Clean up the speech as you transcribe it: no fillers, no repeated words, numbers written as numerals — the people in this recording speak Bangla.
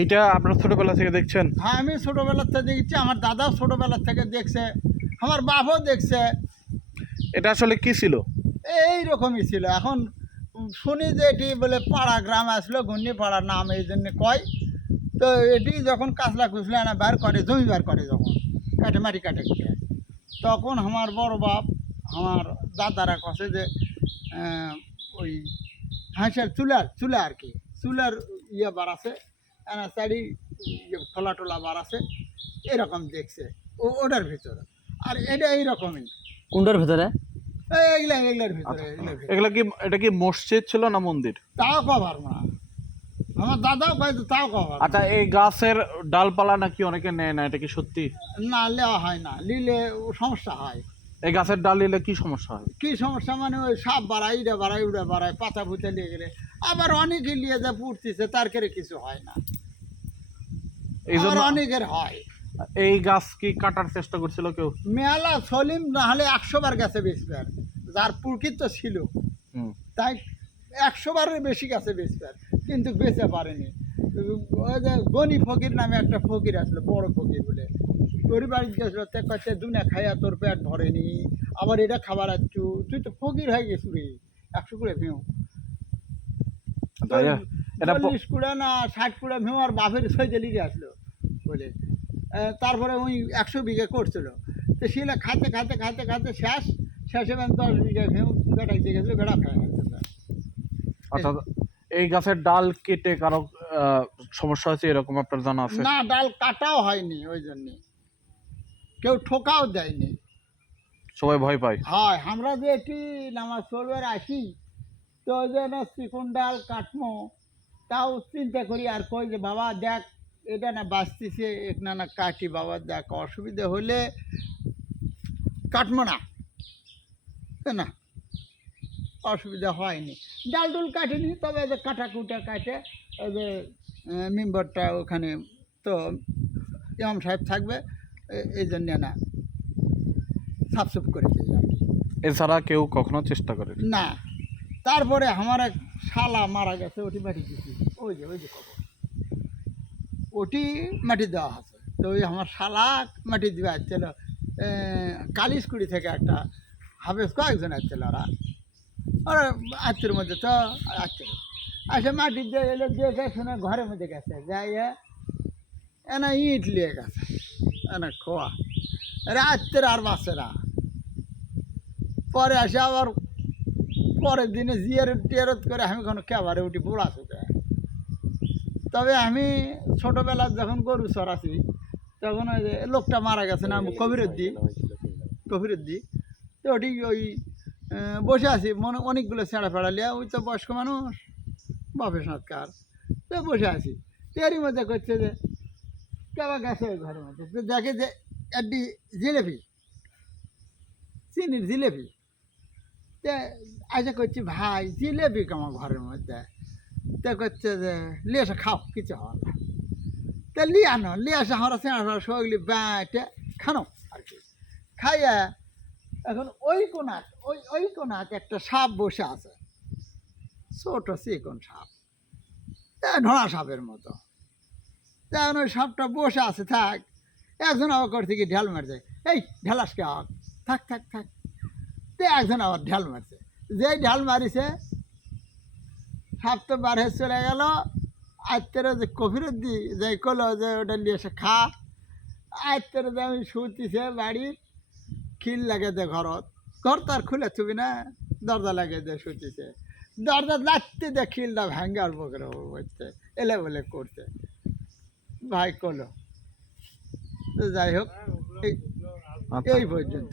এইটা আপনার ছোটবেলা থেকে দেখছেন? হ্যাঁ, আমি ছোটোবেলার থেকে দেখছি, আমার দাদাও ছোটোবেলার থেকে দেখছে, আমার বাবাও দেখছে। এটা আসলে কি ছিল? এইরকমই ছিল। এখন শুনি যে এটি বলে পাড়া গ্রাম আসলো, ঘূর্ণি পাড়ার নাম এই জন্যে কয়। তো এটি যখন কাঁচলা কুচলা না বার করে, জমি বার করে যখন কাটে, মাটি কাটে কুটে, তখন আমার বড় বাপ, আমার দাদারা কছে যে ওই হাঁসের চুলা আর কি, চুলার ইয়ে বার আছে, চারি ইয়ে খোলা টোলা বার আছে, এরকম দেখছে ওটার ভিতরে। আর এটা এইরকমই। কোনটার ভিতরে? এগুলার ভিতরে, এগুলা কি, এটা কি মসজিদ ছিল না মন্দির? তাও কভার না, আমার দাদাও কয়েছে তাও কভার। আচ্ছা, এই গাছের ডালপালা নাকি অনেকে নেয় না, এটা কি সত্যি? না, নেওয়া হয় না, নিলে সমস্যা হয়। এই গাছের ডাল নিলে কি সমস্যা হয়? কি সমস্যা মানে ওই সাপ বাড়ায়, ইটা বাড়ায়, উড়ে বাড়ায়, পাতা ফুতে নিয়ে গেলে আবার অনেকে নিয়ে যা পুড়তেছে, তার করে কিছু হয় না, এই জন্য অনেকের হয়। এই গাছ কি কাটার চেষ্টা করছিল কেউ? মেলা সলিম না হলে 100 বার গেছে বেচবার, যার প্রকৃত ছিল তাই 100 বারের বেশি গেছে বেচবার, কিন্তু বেচে পারেনি। ওই যে গনি ফকির নামে একটা ফকির আসলো, বড় ফকির বলে, তোর বাড়ি গেছিল, তে কচ্ছে দুনিয়া খাইয়া তোর পেট ভরেনি, আবার এটা খাবার আচ্ছু, তুই তো ফকির হয়ে গেছু রে। 100 করে ভেউ, 40 কুড়া না 60 কুড়া ভেউ আর বাপের সইতে লিখে আসলো বলে। তারপরে ওই 100 বিঘা করছিল, তো সেটা খাতে খাতে খাতে খাতে শেষে 10 বিঘা ভেউ বেটাই দিয়ে গেছিলো, বেড়া খায় গেছে। আচ্ছা, এই গাছের ডাল কেটে কারো সমস্যা হয়েছে এরকম আপনার জানা আছে? না, ডাল কাটাও হয়নি, ওই জন্যে কেউ ঠোকাও দেয়নি, সবাই ভয় পায়। হয়। আমরা যে এটি নামাজ পড়বার আসি, তো ওই যে না চিকন ডাল কাটমো, তাও চিন্তা করি, আর কই যে বাবা দেখ এটা না বাঁচতেছে, এক না না কাটি, বাবা দেখ অসুবিধা হলে কাটবো না, না অসুবিধা হয়নি, ডাল ডুল কাটেনি। তবে যে কাটা কুটা কাটে, ওই যে মেম্বারটা ওখানে তো ইমাম সাহেব থাকবে, এই জন্যে না সাফসুফ করে দিই আর কি। এছাড়া কেউ কখনো চেষ্টা করে না। তারপরে আমার এক শালা মারা গেছে, ওটি মাটি দিয়েছি, ওই যে কবর, ওটি মাটি দেওয়া আছে। তো ওই আমার শালা মাটি দেওয়া আসছিল, কালিশকুড়ি থেকে একটা হাফেজ কয়েকজন আসছিল, ওরা আত্মীয়র মধ্যে তো আসছিল, আসে মাটি দিয়ে এলে দেখে শুনে ঘরের মধ্যে গেছে, যাই এনা ইট লিয়ে গেছে, এনা খোয়া আত্মীয় আর বাচ্চারা। পরে আসে আবার পরের দিনে টিয়ারত করে আমি কোনো কেবারে উঠি বুড়া চোখে। তবে আমি ছোটোবেলা যখন গরু চড়াছি, তখন ওই যে লোকটা মারা গেছে না, কবিরুদ্দি, তো ওটি ওই বসে আছি, মনে অনেকগুলো ছেঁড়া ফেড়ালিয়া, ওই তো বয়স্ক মানুষ, বাপের সাঁতকার, তো বসে আছি। তো এরই মধ্যে করছে যে কেবা গেছে ওই ঘরের মধ্যে, তো দেখে যে একটি জিলেপি, চিনির জিলেপি, তে আজকে করছি ভাই জিলেপি আমার ঘরের মধ্যে, তো করছে যে লিয়ে এসে খাও, কিছু হয় না। তা লিয়ে আনো, লিয়ে আসে আমরা চেঁড়া সগলি ব্যাটে খানো আর কি। খাইয়া এখন ওই কোনাত একটা সাপ বসে আছে, ছোট চিকন সাপ, ঢোড়া সাপের মতো। তখন ওই সাপটা বসে আছে, থাক, একজন আবার করে থেকে ঢেল মারছে, এই ঢেলাসকে আগ, থাক থাক থাক, তো একজন আবার ঢেল মারছে, যেই ঢেল মারিছে সাপ তো বার হয়ে চলে গেল। আত্মের যে কফিরুদ্দি যে কলো যে ওটা নিয়ে এসে খা, আত্মের যে আমি শুতিছে বাড়ির, খিল লাগে দে ঘর তো আর খুলে থুবি না, দরজা লাগে দে শুতিছে, দরজা লাগতে দে খিলটা ভাঙ্গে আর বকরে বসছে, এলে বলে করছে ভাই কলো। তো যাই হোক, এই পর্যন্ত।